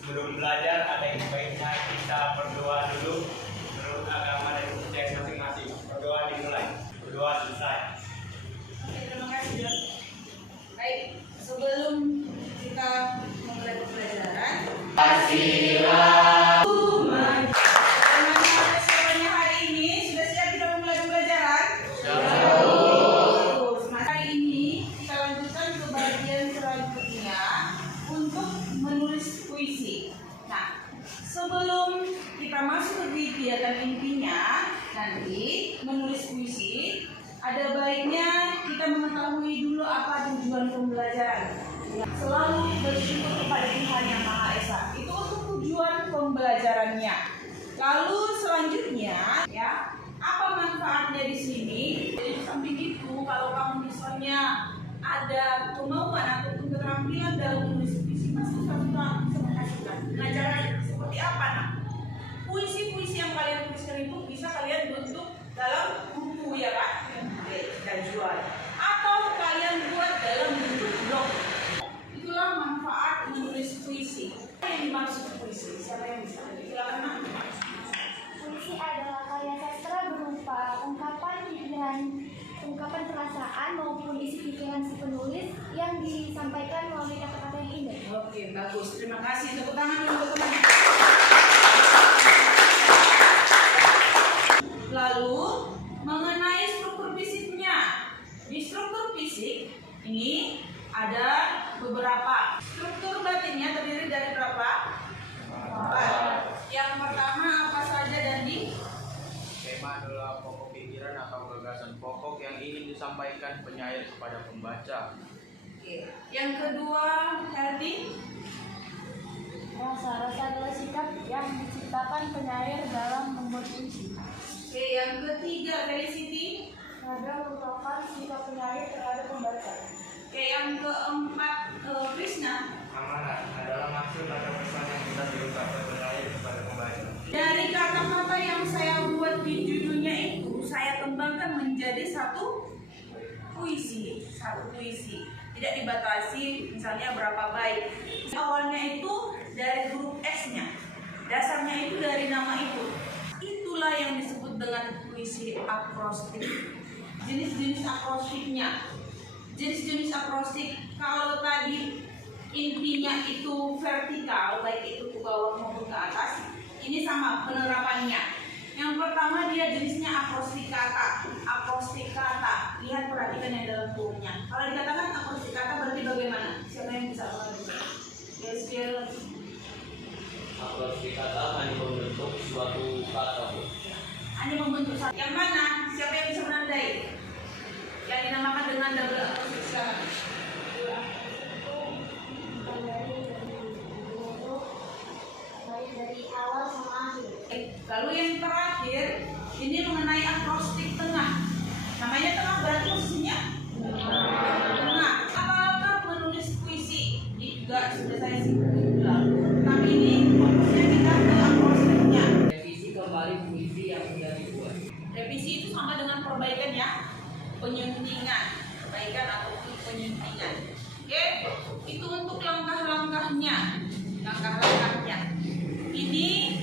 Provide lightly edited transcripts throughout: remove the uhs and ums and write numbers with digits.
Sebelum belajar ada yang baiknya kita berdoa dulu menurut agama dan percaya masing-masing. Berdoa dimulai, berdoa selesai. Terima kasih, Dok. Baik, sebelum kita memulai pembelajaran, Kasihlah. teman-teman semuanya hari ini sudah siap kita memulai pembelajaran? Bagus. Hari ini kita lanjutkan ke bagian selanjutnya untuk menulis puisi. Nah, sebelum kita masuk ke kegiatan intinya nanti menulis puisi, ada baiknya kita mengetahui dulu apa tujuan pembelajaran. Selalu bersyukur kepada Tuhan Yang Maha Esa. Itu untuk tujuan pembelajarannya. Lalu selanjutnya, ya, apa manfaatnya di sini? Jadi samping itu, kalau kamu misalnya ada kemauan ataupun keterampilan dalam menulis puisi, pasti suatu saat bisa menghasilkan. Nah, caranya seperti apa? Nah, puisi-puisi yang kalian tuliskan itu bisa kalian bentuk dalam buku, ya kan? Kita jual. Atau kalian buat dalam bentuk blog. Itulah manfaat menulis puisi. Apa yang dimaksud puisi? Siapa yang bisa? Silakan. Puisi adalah karya sastra berupa ungkapan perasaan maupun isi pikiran si penulis yang disampaikan melalui kata-kata yang indah. Oke, bagus. Terima kasih. Tepuk tangan dulu teman. Lalu mengenai struktur fisiknya. Di struktur fisik ini ada beberapa. Struktur batinnya terdiri dari berapa? 4. Yang pertama apa saja dan di? Tema adalah pokok pikiran atau gagasan pokok yang ingin disampaikan penyair kepada pembaca. Oke. Yang kedua, Herdi? Rasa adalah sikap yang diciptakan penyair dalam membuat puisi. Oke, yang ketiga, Felicity? Nada merupakan sikap penyair terhadap pembaca. Oke, yang keempat, Krishna? Amanat adalah maksud atau pesan yang bisa diungkapkan penyair kepada pembaca. Dari kata-kata yang saya buat di judulnya itu, saya kembangkan menjadi satu puisi. Tidak dibatasi misalnya berapa bait. Awalnya itu dari huruf S-nya. Dasarnya itu dari nama itu. Itulah yang disebut dengan puisi akrostik. Jenis-jenis akrostiknya. Jenis-jenis akrostik kalau tadi intinya itu vertikal, baik itu ke bawah maupun ke atas, ini sama penerapannya. Yang pertama dia jenisnya akrostikata. Akrostikata, lihat perhatikan yang dalam bukunya. Kalau dikatakan akrostikata berarti bagaimana? Siapa yang bisa mengerti? Yes, Akrostikata hanya membentuk suatu kata. hanya membentuk satu. Yang mana? Siapa yang bisa menandai? Yang dinamakan dengan double akrostikata. Dari awal sama akhir. Lalu yang terakhir ini mengenai akrostik tengah. Namanya tengah berarti posisinya tengah. Apakah menulis puisi? Ini juga sudah saya singgung lalu. Tapi ini fokusnya kita ke akrostiknya. Revisi kembali puisi yang sudah dibuat. Revisi itu sama dengan perbaikan ya, penyuntingan, perbaikan ataupun penyuntingan. Oke, itu untuk langkah-langkahnya. Ini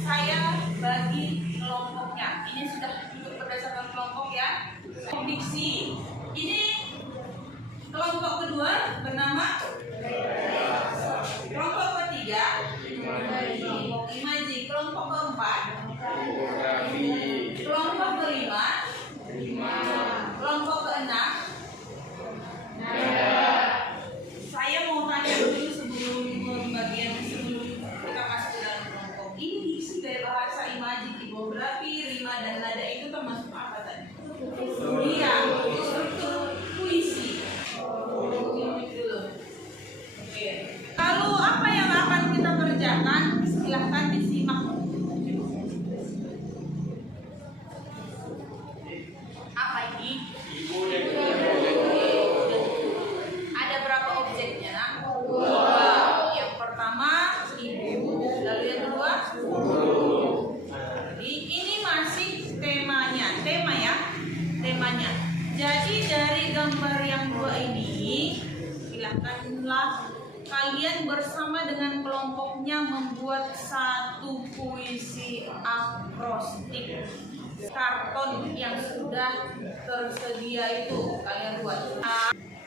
saya bagi kelompoknya. Ini sudah duduk berdasarkan kelompok ya. Diksi. Ini kelompok kedua bernama kelompok ketiga imaji. Kelompok keempat kelompok kelima kelompok keenam. Saya mau tanya dulu sebelum pembagian kita masuk ke dalam kelompok. Ini diksi dari bahasa imaji, tipografi, rima dan nada itu termasuk apa tadi? Iya, struktur puisi. Gitu. Oke. Lalu apa yang akan kita kerjakan? Silahkan disimak. Apa ini? Ada berapa objeknya? Dua. Yang pertama ibu, lalu yang kedua jadi ini masih temanya, temanya. Jadi dari gambar yang dua ini, silakanlah kalian bersama dengan kelompoknya membuat satu puisi akrostik. Karton yang sudah tersedia itu kalian buat.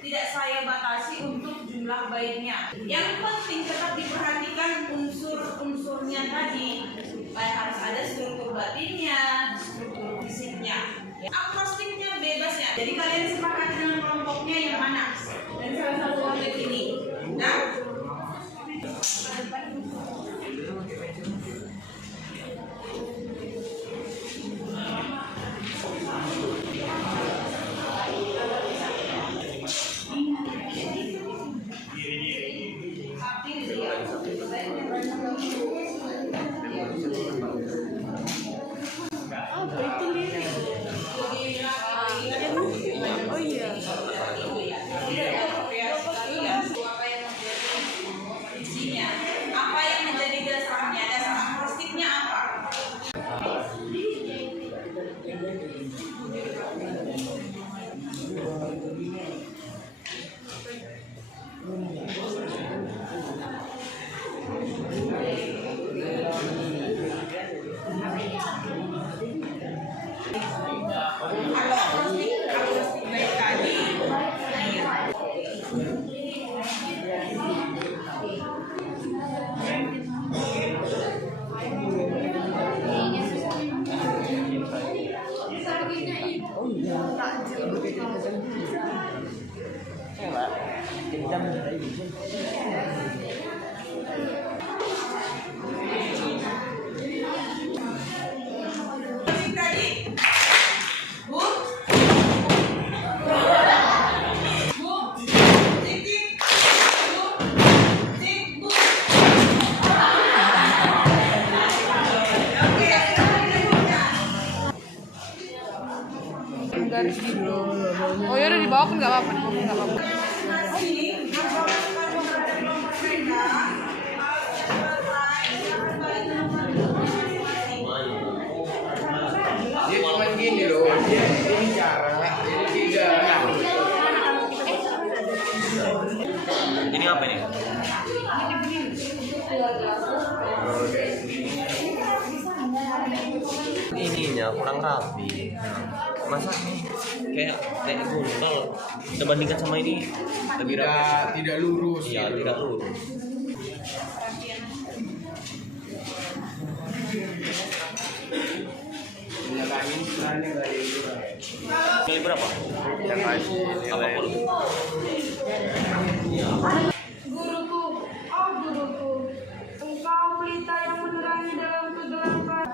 Tidak saya batasi untuk jumlah baitnya. Yang penting tetap diperhatikan unsur-unsurnya tadi. Supaya harus ada struktur batinnya, struktur fisiknya. Akrostiknya bebas ya. Jadi kalian sepakati dengan kelompoknya yang mana? Dan salah satu objek ini. Nah, apa yang menjadi dasarnya, dasar akrostiknya apa? Akrostik baik tadi. Oh ya udah dibawa nggak apa-apa, nggak apa-apa. Dia cuma gini loh, dia bicara, ini tidak. Ini apa nih? Ininya kurang rapi. Masa kayak guntal dibandingkan sama ini lebih rapi. Tidak lurus. Iya, gitu. tidak lurus. Kali berapa? Guruku, oh guruku, engkau pelita yang menerangi dalam kegelapan.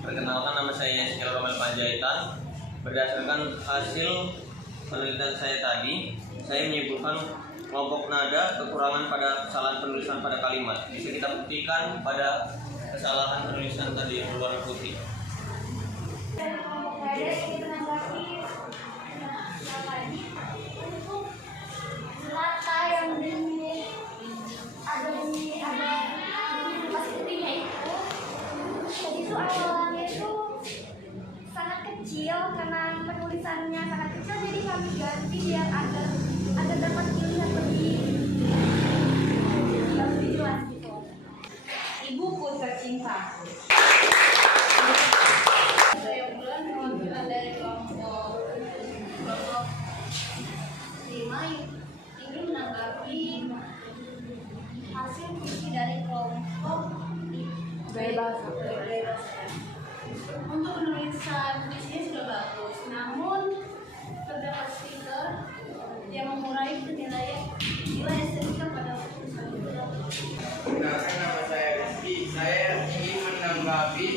Perkenalkan, nama saya Eskil Romel Panjaitan. Berdasarkan hasil penelitian saya tadi, saya menyimpulkan kelompok nada kekurangan pada kesalahan penulisan pada kalimat. Bisa kita buktikan pada kesalahan penulisan tadi yang berwarna putih. Kelompok nada ingin menanggapi untuk kata yang bunyi ada pas putihnya itu. Jadi itu awalannya itu sangat kecil karena penulisannya sangat kecil, jadi kami ganti biar agar dapat dilihat lebih jelas gitu. Ibuku tercinta. Saya bulan perwakilan dari kelompok 5 ingin menanggapi hasil puisi dari kelompok bebas. Untuk penulisan puisinya sudah bagus, namun terdapat stiker yang mengurangi nilai estetika pada tulisan itu. Perkenalkan, nama saya Rizky. Saya ingin menanggapi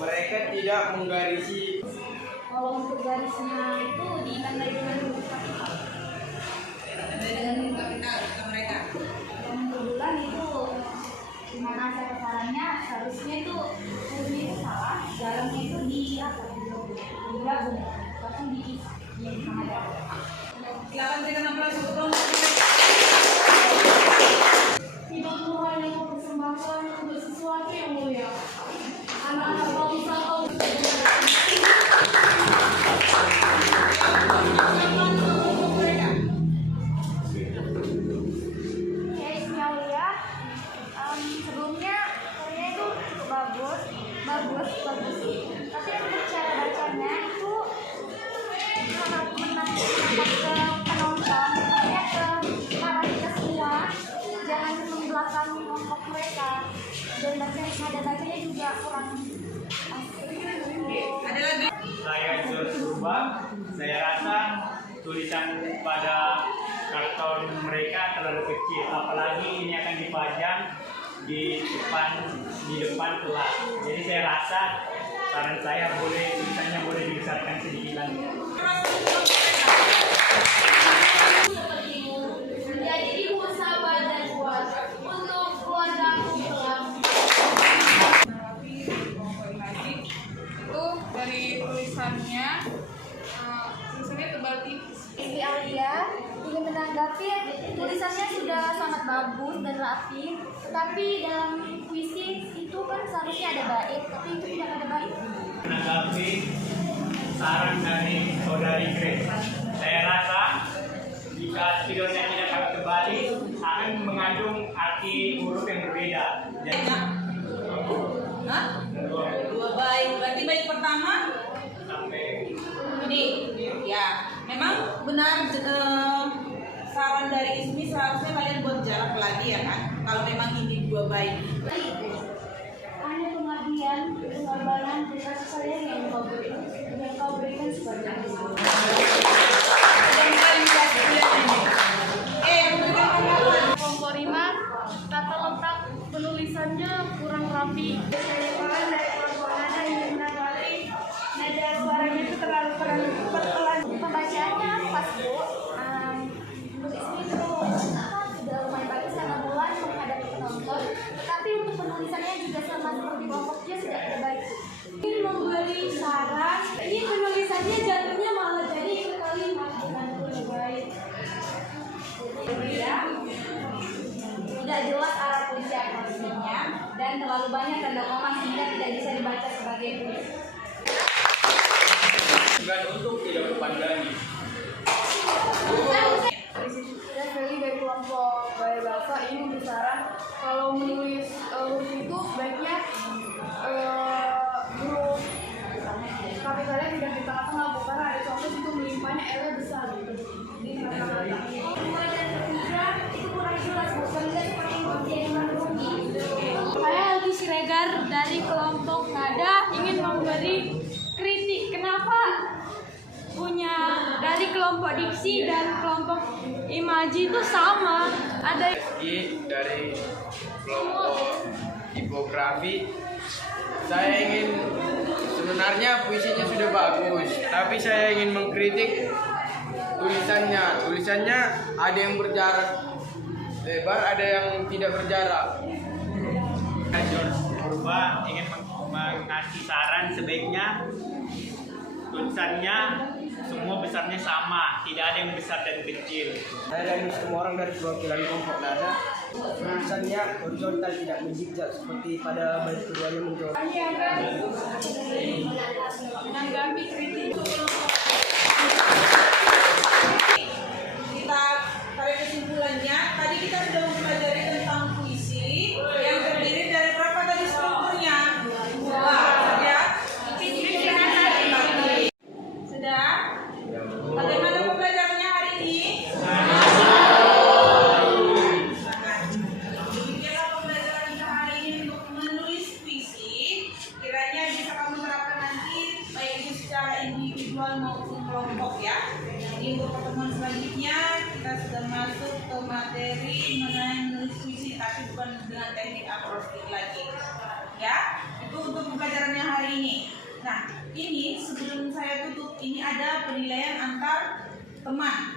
mereka tidak menggarisi. Kalau untuk garisnya itu ditandai dengan huruf kapital. Dengan huruf kapital ke mereka. Yang kebetulan itu gimana cara caranya, seharusnya itu hurufnya itu salah, dalamnya itu digabung, tapi dipisah. Silakan berikan aplaus untuk kelompok. Hidup Tuhan yang kau persembahkan untuk siswa bagus. Tapi untuk cara bacanya itu harap menangkap ke penonton, maksudnya ke para kita semua, jangan membelakangi kelompok mereka. Dan nada bacanya juga kurang asik. Ada lagi. Saya berubah. Saya rasa tulisan pada karton mereka terlalu kecil, apalagi ini akan dipajang di depan kelas. Jadi saya rasa saran saya tulisannya boleh dibesarkan sedikit lagi. Menjadi ibu sabar dan kuat untuk keluargaku kelak. Itu dari tulisannya tebal tipis. Ibu Alia ingin menanggapi tulisannya sudah sangat bagus dan rapi, tetapi dalam puisi itu kan seharusnya ada bait, tapi itu tidak ada bait. Menanggapi saran dari saudari Grace, saya rasa jika tidurnya tidak akan kembali akan mengandung arti huruf yang berbeda. Jadi, Hah? 2 bait. Berarti bait pertama sampai ini. Ya, memang benar saran dari Ismi seharusnya kalian buat jarak lagi ya kan. Kalau memang ini 2 bait. Hanya pengabdian, pengorbanan, dan kasih sayang yang kau berikan sepanjang hidup. Kelompok 5, tata letak penulisannya kurang rapi. Nada suaranya itu terlalu pelan. Pembacaannya pas Bu. Untuk Ismi itu sudah lumayan bagus karena bulan menghadapi penonton. Tapi untuk penulisannya juga sama seperti kelompoknya sudah tidak baik. Ingin memberi saran, ini penulisannya jatuhnya malah jadi ke kalimat bukan ke bait. Ya, tidak jelas arah puisi akrostinya dan terlalu banyak tanda koma sehingga tidak bisa dibaca sebagai puisi. Dan untuk tidak berpandangi. Ya, Feli dari kelompok gaya bahasa ini memberi saran kalau menulis huruf itu sebaiknya huruf kapitalnya tidak di tengah-tengah, karena ada contoh itu melimpahnya L-nya besar gitu di tengah-tengah. Kedua dan ketiga itu kurang jelas Bu, terlihat seperti yang merugi. Saya Aldi Siregar dari kelompok Nada ingin memberi kritik. Kenapa punya dari kelompok diksi dan kelompok imaji itu sama? Ada Dari kelompok tipografi, saya ingin sebenarnya puisinya sudah bagus, tapi saya ingin mengkritik tulisannya. Tulisannya ada yang berjarak lebar, ada yang tidak berjarak. George Purba ingin mengasih saran sebaiknya tulisannya semua besarnya sama, tidak ada yang besar dan kecil. Saya dan semua orang dari perwakilan kelompok Nada, tulisannya horizontal tidak menzigzag seperti pada bait keduanya menjawab. Kami akan menanggapi kritik. Kita tarik kesimpulannya. Tadi kita sudah mempelajari tentang puisi yang terdiri dari berapa tadi strukturnya? 2 saja. Sudah? Bagaimana pembelajarannya hari ini? Demikianlah pembelajaran kita hari ini untuk menulis puisi. Kiranya bisa kamu terapkan nanti baik itu secara individual maupun kelompok ya. Jadi untuk pertemuan selanjutnya kita sudah masuk ke materi mengenai menulis puisi tapi bukan dengan teknik akrostik lagi. Ya, itu untuk pembelajarannya hari ini. Nah, ini sebelum saya tutup, ini ada penilaian antar teman.